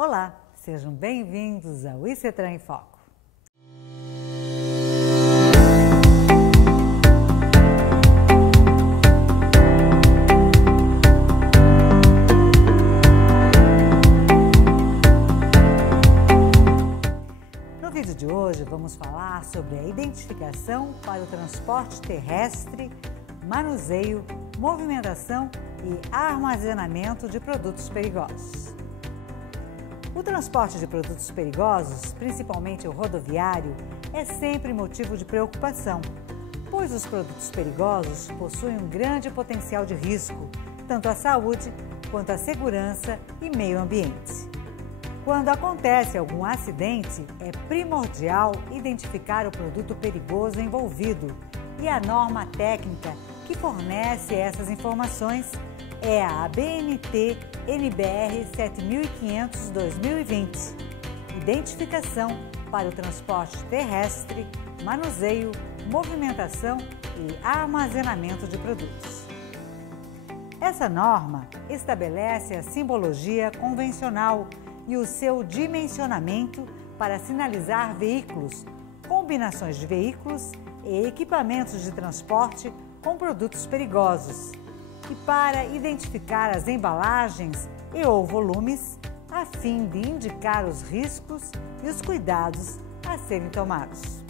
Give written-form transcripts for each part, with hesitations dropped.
Olá, sejam bem-vindos ao ICETRAN em Foco. No vídeo de hoje vamos falar sobre a identificação para o transporte terrestre, manuseio, movimentação e armazenamento de produtos perigosos. O transporte de produtos perigosos, principalmente o rodoviário, é sempre motivo de preocupação, pois os produtos perigosos possuem um grande potencial de risco, tanto à saúde quanto à segurança e meio ambiente. Quando acontece algum acidente, é primordial identificar o produto perigoso envolvido, e a norma técnica que fornece essas informações é a ABNT NBR 7500/2020, Identificação para o transporte terrestre, manuseio, movimentação e armazenamento de produtos. Essa norma estabelece a simbologia convencional e o seu dimensionamento para sinalizar veículos, combinações de veículos e equipamentos de transporte com produtos perigosos, e para identificar as embalagens e/ou volumes, a fim de indicar os riscos e os cuidados a serem tomados.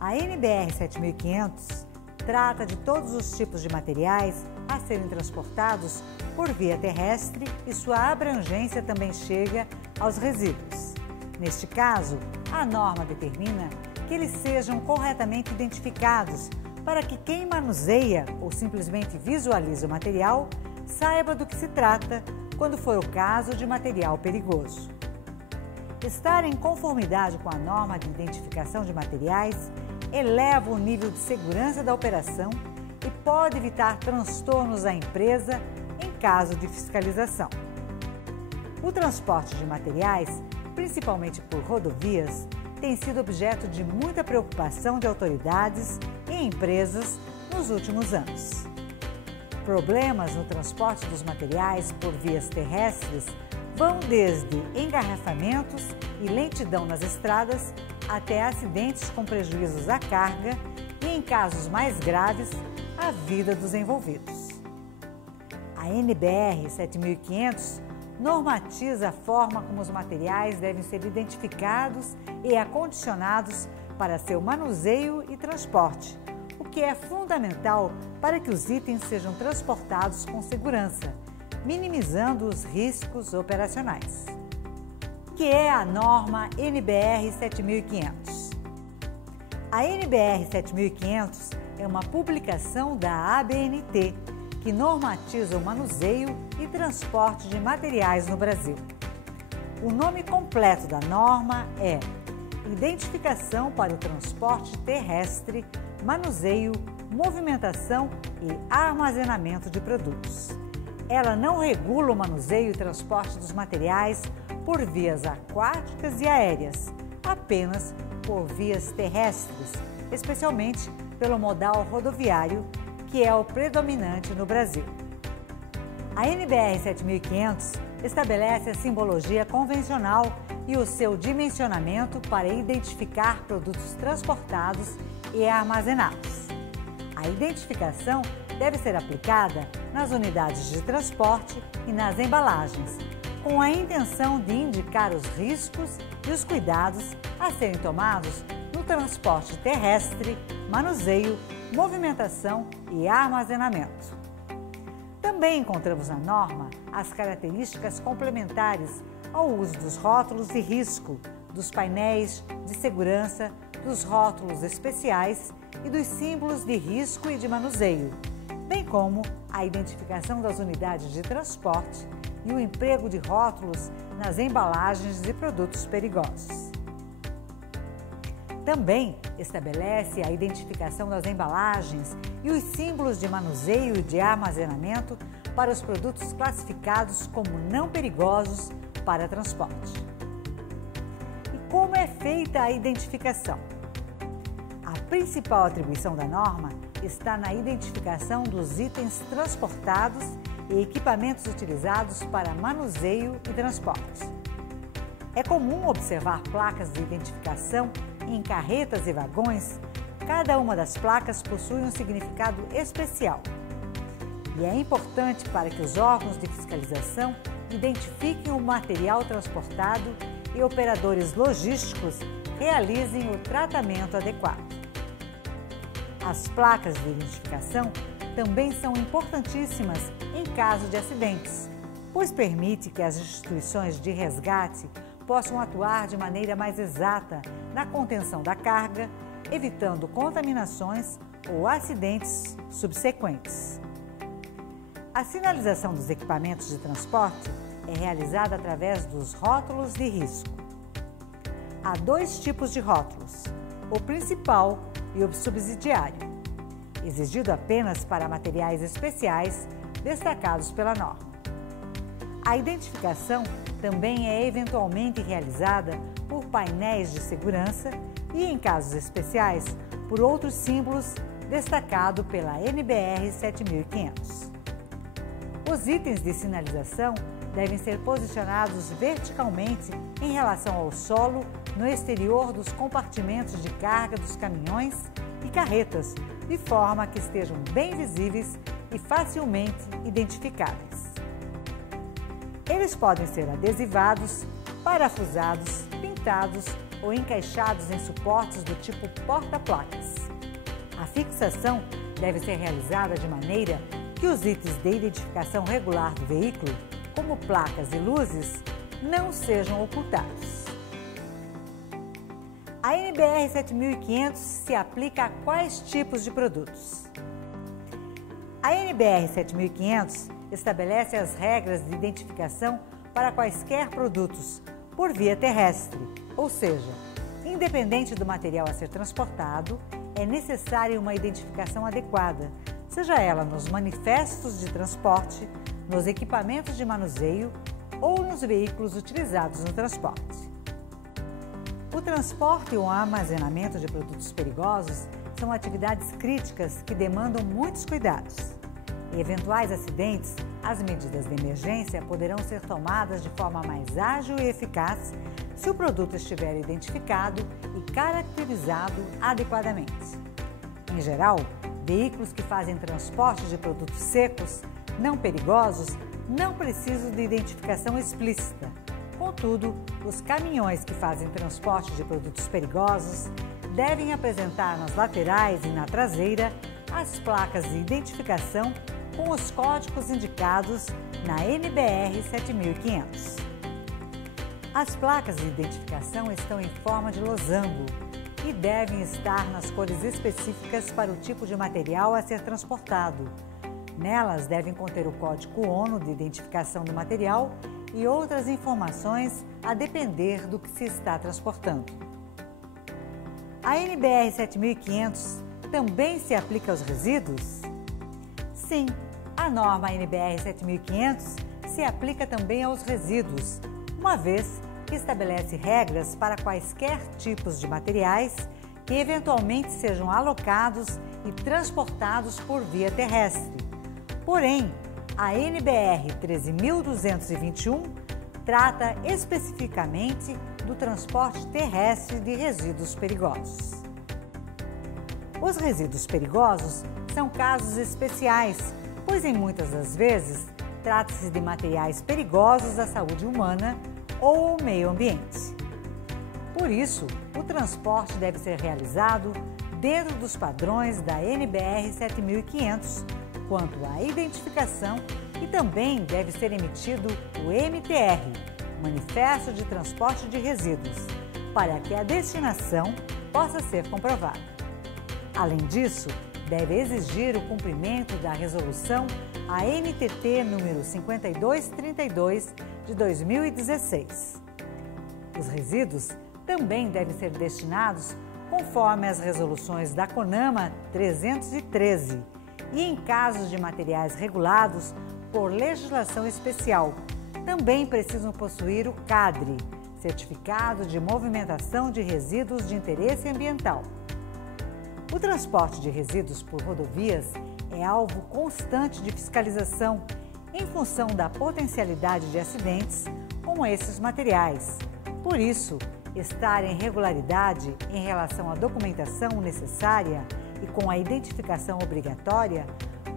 A NBR 7500 trata de todos os tipos de materiais a serem transportados por via terrestre e sua abrangência também chega aos resíduos. Neste caso, a norma determina que eles sejam corretamente identificados para que quem manuseia ou simplesmente visualiza o material saiba do que se trata quando for o caso de material perigoso. Estar em conformidade com a norma de identificação de materiais eleva o nível de segurança da operação e pode evitar transtornos à empresa em caso de fiscalização. O transporte de materiais, principalmente por rodovias, tem sido objeto de muita preocupação de autoridades e empresas nos últimos anos. Problemas no transporte dos materiais por vias terrestres vão desde engarrafamentos e lentidão nas estradas até acidentes com prejuízos à carga e, em casos mais graves, à vida dos envolvidos. A NBR 7500 normatiza a forma como os materiais devem ser identificados e acondicionados para seu manuseio e transporte, o que é fundamental para que os itens sejam transportados com segurança, minimizando os riscos operacionais. O que é a norma NBR 7500? A NBR 7500 é uma publicação da ABNT, que normatiza o manuseio e transporte de materiais no Brasil. O nome completo da norma é Identificação para o transporte terrestre, manuseio, movimentação e armazenamento de produtos. Ela não regula o manuseio e transporte dos materiais por vias aquáticas e aéreas, apenas por vias terrestres, especialmente pelo modal rodoviário, que é o predominante no Brasil. A NBR 7500 estabelece a simbologia convencional e o seu dimensionamento para identificar produtos transportados e armazenados. A identificação deve ser aplicada nas unidades de transporte e nas embalagens, com a intenção de indicar os riscos e os cuidados a serem tomados no transporte terrestre, manuseio, movimentação e armazenamento. Também encontramos na norma as características complementares ao uso dos rótulos de risco, dos painéis de segurança, dos rótulos especiais e dos símbolos de risco e de manuseio, bem como a identificação das unidades de transporte e o emprego de rótulos nas embalagens de produtos perigosos. Também estabelece a identificação das embalagens e os símbolos de manuseio e de armazenamento para os produtos classificados como não perigosos para transporte. E como é feita a identificação? A principal atribuição da norma está na identificação dos itens transportados e equipamentos utilizados para manuseio e transporte. É comum observar placas de identificação em carretas e vagões. Cada uma das placas possui um significado especial. E é importante para que os órgãos de fiscalização identifiquem o material transportado e operadores logísticos realizem o tratamento adequado. As placas de identificação também são importantíssimas em caso de acidentes, pois permite que as instituições de resgate possam atuar de maneira mais exata na contenção da carga, evitando contaminações ou acidentes subsequentes. A sinalização dos equipamentos de transporte é realizada através dos rótulos de risco. Há dois tipos de rótulos, o principal e o subsidiário, exigido apenas para materiais especiais destacados pela norma. A identificação também é eventualmente realizada por painéis de segurança e, em casos especiais, por outros símbolos destacados pela NBR 7500. Os itens de sinalização devem ser posicionados verticalmente em relação ao solo no exterior dos compartimentos de carga dos caminhões e carretas, de forma que estejam bem visíveis e facilmente identificáveis. Eles podem ser adesivados, parafusados, pintados ou encaixados em suportes do tipo porta-placas. A fixação deve ser realizada de maneira que os itens de identificação regular do veículo, como placas e luzes, não sejam ocultados. A NBR 7500 se aplica a quais tipos de produtos? A NBR 7500 estabelece as regras de identificação para quaisquer produtos por via terrestre, ou seja, independente do material a ser transportado, é necessária uma identificação adequada, seja ela nos manifestos de transporte, nos equipamentos de manuseio ou nos veículos utilizados no transporte. O transporte ou armazenamento de produtos perigosos são atividades críticas que demandam muitos cuidados. Em eventuais acidentes, as medidas de emergência poderão ser tomadas de forma mais ágil e eficaz se o produto estiver identificado e caracterizado adequadamente. Em geral, veículos que fazem transporte de produtos secos, não perigosos, não precisam de identificação explícita. Contudo, os caminhões que fazem transporte de produtos perigosos devem apresentar nas laterais e na traseira as placas de identificação com os códigos indicados na NBR 7500. As placas de identificação estão em forma de losango e devem estar nas cores específicas para o tipo de material a ser transportado. Nelas devem conter o código ONU de identificação do material e outras informações a depender do que se está transportando. A NBR 7500 também se aplica aos resíduos? Sim, a norma NBR 7500 se aplica também aos resíduos, uma vez que estabelece regras para quaisquer tipos de materiais que eventualmente sejam alocados e transportados por via terrestre. Porém, a NBR 13.221 trata especificamente do transporte terrestre de resíduos perigosos. Os resíduos perigosos são casos especiais, pois em muitas das vezes trata-se de materiais perigosos à saúde humana ou ao meio ambiente. Por isso, o transporte deve ser realizado dentro dos padrões da NBR 7500, quanto à identificação, e também deve ser emitido o MTR, Manifesto de Transporte de Resíduos, para que a destinação possa ser comprovada. Além disso, deve exigir o cumprimento da resolução ANTT número 5232 de 2016. Os resíduos também devem ser destinados conforme as resoluções da CONAMA 313 e, em casos de materiais regulados por legislação especial, também precisam possuir o CADRE, Certificado de Movimentação de Resíduos de Interesse Ambiental. O transporte de resíduos por rodovias é alvo constante de fiscalização em função da potencialidade de acidentes com esses materiais, Por isso, estar em regularidade em relação à documentação necessária e com a identificação obrigatória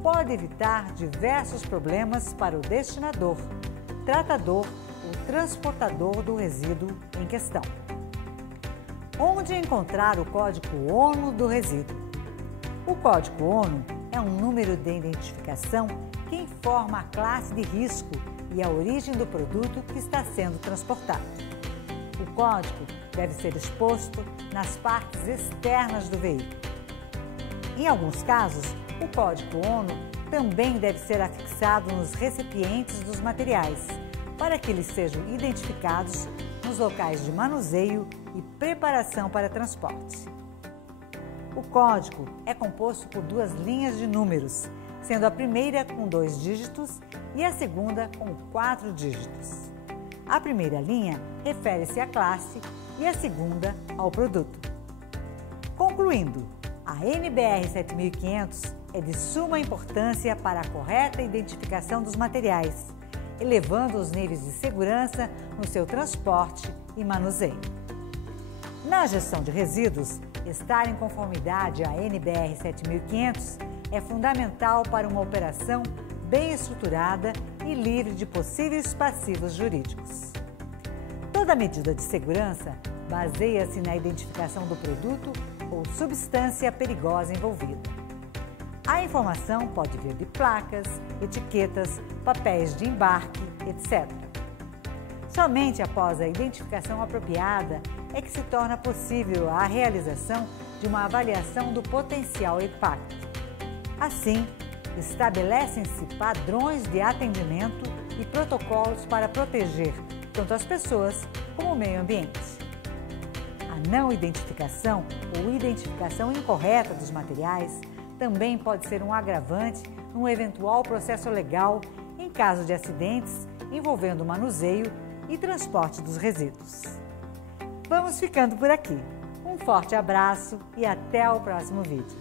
pode evitar diversos problemas para o destinador, tratador ou transportador do resíduo em questão. Onde encontrar o código ONU do resíduo? O código ONU é um número de identificação que informa a classe de risco e a origem do produto que está sendo transportado. O código deve ser exposto nas partes externas do veículo. Em alguns casos, o código ONU também deve ser afixado nos recipientes dos materiais, para que eles sejam identificados nos locais de manuseio e preparação para transporte. O código é composto por 2 linhas de números, sendo a primeira com 2 dígitos e a segunda com 4 dígitos. A primeira linha refere-se à classe e a segunda ao produto. Concluindo, a NBR 7500 é de suma importância para a correta identificação dos materiais, elevando os níveis de segurança no seu transporte e manuseio. Na gestão de resíduos, estar em conformidade à NBR 7500 é fundamental para uma operação bem estruturada e livre de possíveis passivos jurídicos. Toda medida de segurança baseia-se na identificação do produto ou substância perigosa envolvida. A informação pode vir de placas, etiquetas, papéis de embarque, etc. Somente após a identificação apropriada é que se torna possível a realização de uma avaliação do potencial impacto. Assim, estabelecem-se padrões de atendimento e protocolos para proteger tanto as pessoas como o meio ambiente. A não identificação ou identificação incorreta dos materiais também pode ser um agravante num eventual processo legal em caso de acidentes envolvendo manuseio e transporte dos resíduos. Vamos ficando por aqui. Um forte abraço e até o próximo vídeo.